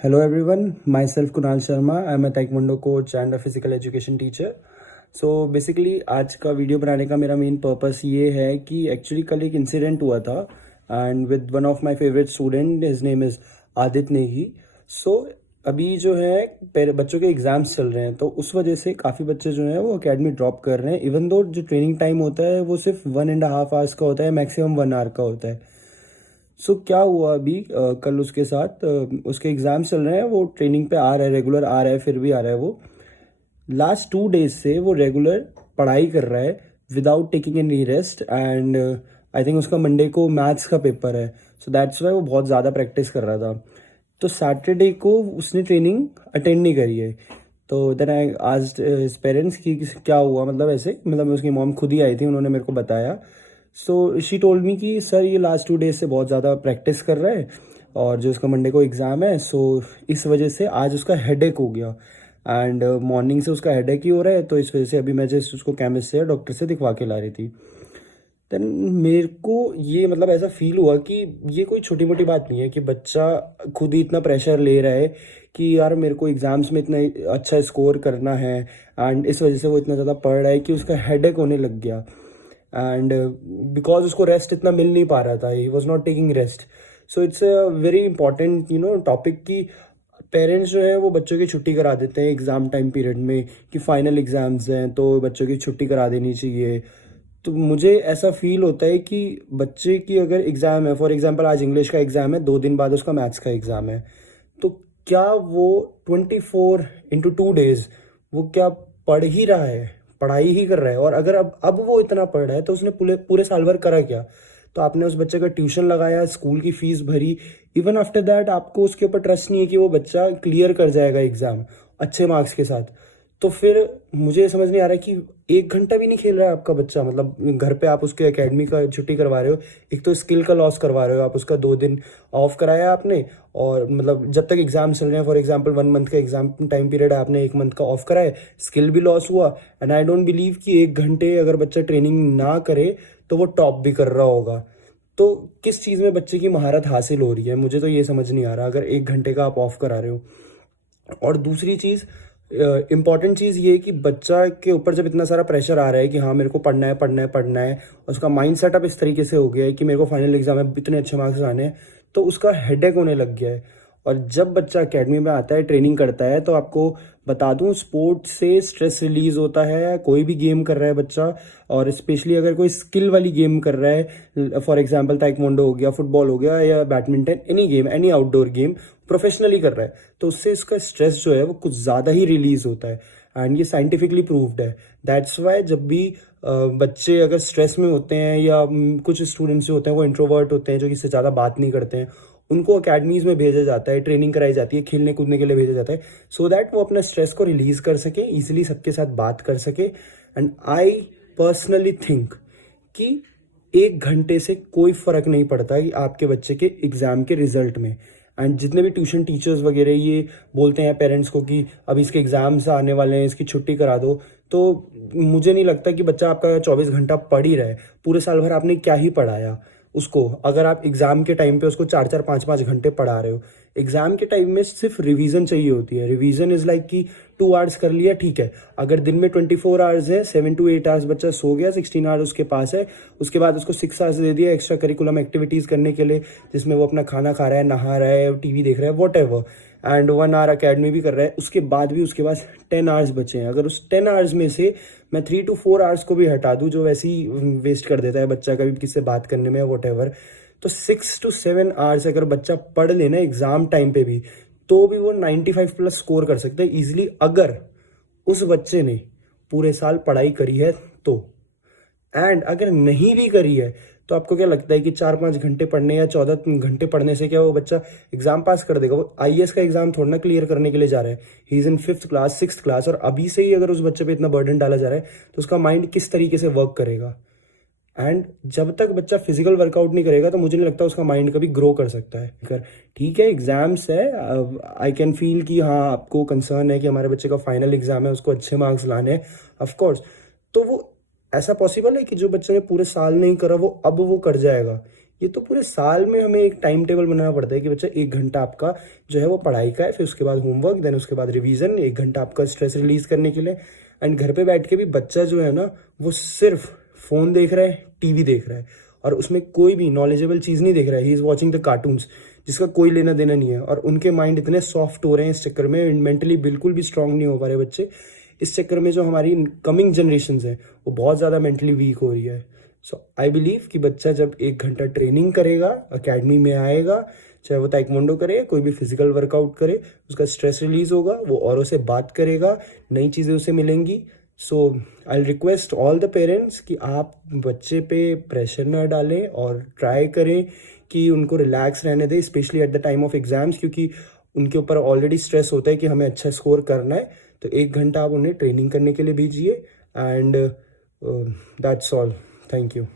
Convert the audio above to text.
Hello everyone, myself Kunal Sharma. I'm a Taekwondo coach and a physical education teacher. So basically आज का video बनाने का मेरा main purpose ये है कि एक्चुअली कल एक इंसिडेंट हुआ था and with one of my favourite student, his name is Aditya Negi. So अभी जो है बच्चों के एग्ज़ाम्स चल रहे हैं, तो उस वजह से काफ़ी बच्चे जो हैं वो एकेडमी ड्रॉप कर रहे हैं. इवन दो जो ट्रेनिंग टाइम होता है वो सिर्फ 1.5 आवर्स का होता है, मैक्सिमम 1 आवर का होता है. क्या हुआ अभी कल उसके साथ, उसके एग्ज़ाम चल रहे हैं, वो ट्रेनिंग पे आ रहा है, रेगुलर आ रहा है, फिर भी आ रहा है. वो लास्ट 2 डेज से वो रेगुलर पढ़ाई कर रहा है without taking any rest. And I think उसका मंडे को मैथ्स का पेपर है, सो दैट्स वाई वो बहुत ज़्यादा प्रैक्टिस कर रहा था. तो सैटरडे को उसने ट्रेनिंग अटेंड नहीं करी है. तो then I asked his parents कि क्या हुआ, मतलब ऐसे, मतलब उसकी मॉम खुद ही आई थी, उन्होंने मेरे को बताया. सो शी टोल्ड मी कि सर ये लास्ट 2 डेज से बहुत ज़्यादा प्रैक्टिस कर रहा है और जो उसका मंडे को एग्ज़ाम है, सो इस वजह से आज उसका हेडेक हो गया. एंड मॉर्निंग से उसका हेडेक ही हो रहा है, तो इस वजह से अभी मैं जस्ट उसको केमिस्ट से डॉक्टर से दिखवा के ला रही थी. देन मेरे को ये मतलब ऐसा फील हुआ कि ये कोई छोटी मोटी बात नहीं है कि बच्चा खुद ही इतना प्रेशर ले रहा है कि यार मेरे को एग्ज़ाम्स में इतना अच्छा स्कोर करना है, एंड इस वजह से वो इतना ज़्यादा पढ़ रहा है कि उसका हेडेक होने लग गया. एंड बिकॉज उसको रेस्ट इतना मिल नहीं पा रहा था, he was not taking rest. So it's a very important topic कि पेरेंट्स जो है वो बच्चों की छुट्टी करा देते हैं एग्ज़ाम टाइम पीरियड में, कि फाइनल एग्ज़ाम्स हैं तो बच्चों की छुट्टी करा देनी चाहिए. तो मुझे ऐसा फील होता है कि बच्चे की अगर एग्ज़ाम है, फॉर एग्जांपल आज इंग्लिश का एग्ज़ाम है, 2 दिन बाद उसका मैथ्स का एग्ज़ाम है, तो क्या वो 24/2 डेज वो क्या पढ़ ही रहा है, पढ़ाई ही कर रहा है? और अगर अब वो इतना पढ़ रहा है तो उसने पूरे पूरे साल भर करा क्या? तो आपने उस बच्चे का ट्यूशन लगाया, स्कूल की फीस भरी, इवन आफ्टर दैट आपको उसके ऊपर ट्रस्ट नहीं है कि वो बच्चा क्लियर कर जाएगा एग्ज़ाम अच्छे मार्क्स के साथ. तो फिर मुझे समझ नहीं आ रहा कि 1 घंटा भी नहीं खेल रहा है आपका बच्चा, मतलब घर पे आप उसके एकेडमी का छुट्टी करवा रहे हो. एक तो स्किल का लॉस करवा रहे हो आप, उसका 2 दिन ऑफ कराया आपने, और मतलब जब तक एग्जाम चल रहे हैं, फॉर एग्जांपल 1 मंथ का एग्जाम टाइम पीरियड है, आपने 1 मंथ का ऑफ कराया, स्किल भी लॉस हुआ. एंड आई डोंट बिलीव कि 1 घंटे अगर बच्चा ट्रेनिंग ना करे तो वो टॉप भी कर रहा होगा. तो किस चीज़ में बच्चे की महारत हासिल हो रही है, मुझे तो ये समझ नहीं आ रहा अगर 1 घंटे का आप ऑफ करा रहे हो. और दूसरी चीज़, इम्पॉर्टेंट चीज़ ये कि बच्चा के ऊपर जब इतना सारा प्रेशर आ रहा है कि हाँ मेरे को पढ़ना है पढ़ना है पढ़ना है, और उसका माइंड सेटअप इस तरीके से हो गया है कि मेरे को फाइनल एग्जाम में इतने अच्छे मार्क्स आने हैं, तो उसका हेडेक होने लग गया है. और जब बच्चा एकेडमी में आता है, ट्रेनिंग करता है, तो आपको बता दूं, स्पोर्ट्स से स्ट्रेस रिलीज होता है. कोई भी गेम कर रहा है बच्चा, और स्पेशली अगर कोई स्किल वाली गेम कर रहा है, फॉर एग्जांपल ताइक्वांडो हो गया, फुटबॉल हो गया, या badminton, any game, any outdoor game professionally कर रहा है, तो उससे इसका स्ट्रेस जो है वो कुछ ज़्यादा ही रिलीज होता है. एंड ये साइंटिफिकली प्रूव्ड है. दैट्स वाई जब भी बच्चे अगर स्ट्रेस में होते हैं, या कुछ स्टूडेंट्स जो होते हैं वो इंट्रोवर्ट होते हैं, जो किसी से ज़्यादा बात नहीं करते हैं, उनको अकेडमीज़ में भेजा जाता है, ट्रेनिंग कराई जाती है, खेलने कूदने के लिए भेजा जाता है, सो दैट वो अपना स्ट्रेस को रिलीज़ कर सके, ईजिली सबके साथ बात कर सके. एंड आई पर्सनली थिंक कि 1 घंटे से कोई फ़र्क नहीं पड़ता कि आपके बच्चे के एग्ज़ाम के रिजल्ट में. एंड जितने भी ट्यूशन टीचर्स वगैरह ये बोलते हैं पेरेंट्स को कि अभी इसके एग्ज़ाम्स आने वाले हैं, इसकी छुट्टी करा दो, तो मुझे नहीं लगता कि बच्चा आपका 24 घंटा पढ़ ही रहा है. पूरे साल भर आपने क्या ही पढ़ाया उसको, अगर आप एग्ज़ाम के टाइम पे उसको 4-4 5-5 घंटे पढ़ा रहे हो. एग्ज़ाम के टाइम में सिर्फ रिवीजन चाहिए होती है. रिवीजन इज़ लाइक कि 2 आवर्स कर लिया, ठीक है. अगर दिन में 24 आवर्स है, 7 to 8 आवर्स बच्चा सो गया, 16 आवर्स उसके पास है, उसके बाद उसको 6 आवर्स दे दिया एक्स्ट्रा करिकुलम एक्टिविटीज़ करने के लिए, जिसमें वो अपना खाना खा रहा है, नहा रहा है, टीवी देख रहा है, whatever, and 1 hour academy भी कर रहा है. उसके बाद भी उसके पास 10 आवर्स बचे हैं. अगर उस 10 आवर्स में से मैं 3 to 4 आवर्स को भी हटा दूँ, जो वैसे ही वेस्ट कर देता है बच्चा कभी किसी से बात करने में, वॉट एवर, तो 6 to 7 आवर्स अगर बच्चा पढ़ लेना एग्जाम टाइम पे भी, तो भी वो 95+ स्कोर कर सकता है इजिली, अगर उस बच्चे ने पूरे साल पढ़ाई करी है तो. एंड अगर नहीं भी करी है, तो आपको क्या लगता है कि 4-5 घंटे पढ़ने या 14 घंटे पढ़ने से क्या वो बच्चा एग्जाम पास कर देगा? वो आईएएस का एग्जाम थोड़ा ना क्लियर करने के लिए जा रहा है. He is in 5th class, 6th class, और अभी से ही अगर उस बच्चे पे इतना बर्डन डाला जा रहा है, तो उसका माइंड किस तरीके से वर्क करेगा? एंड जब तक बच्चा फिजिकल वर्कआउट नहीं करेगा, तो मुझे नहीं लगता उसका माइंड कभी ग्रो कर सकता है. अगर ठीक है एग्जाम्स है, आई कैन फील कि हाँ आपको कंसर्न है कि हमारे बच्चे का फाइनल एग्जाम है, उसको अच्छे मार्क्स लाने हैं, ऑफकोर्स. तो वो ऐसा पॉसिबल है कि जो बच्चे ने पूरे साल नहीं करा वो अब वो कर जाएगा? ये तो पूरे साल में हमें एक टाइम टेबल बनाना पड़ता है कि बच्चा 1 घंटा आपका जो है वो पढ़ाई का है, फिर उसके बाद होमवर्क, देन उसके बाद रिवीजन, 1 घंटा आपका स्ट्रेस रिलीज करने के लिए। एंड घर पे बैठ के भी बच्चा जो है ना वो सिर्फ फोन देख रहा है, टीवी देख रहा है, और उसमें कोई भी नॉलेजेबल चीज़ नहीं देख रहा है। He is watching the cartoons जिसका कोई लेना देना नहीं है, और उनके माइंड इतने सॉफ्ट हो रहे हैं इस चक्कर में, मेंटली बिल्कुल भी स्ट्रांग नहीं हो पा रहे बच्चे। इस चक्कर में जो हमारी कमिंग जनरेशन है वो बहुत ज़्यादा मेंटली वीक हो रही है। सो आई बिलीव कि बच्चा जब 1 घंटा ट्रेनिंग करेगा, अकेडमी में आएगा, चाहे वो ताइक्वांडो करे, कोई भी फिजिकल वर्कआउट करे, उसका स्ट्रेस रिलीज होगा, वो औरों से बात करेगा, नई चीज़ें उसे मिलेंगी। So I request all the parents कि आप बच्चे पे प्रेशर ना डालें और ट्राई करें कि उनको रिलैक्स रहने दें, specially at the time of exams, क्योंकि उनके ऊपर ऑलरेडी स्ट्रेस होता है कि हमें अच्छा स्कोर करना है। तो 1 घंटा आप उन्हें ट्रेनिंग करने के लिए भेजिए, and that's all. Thank you.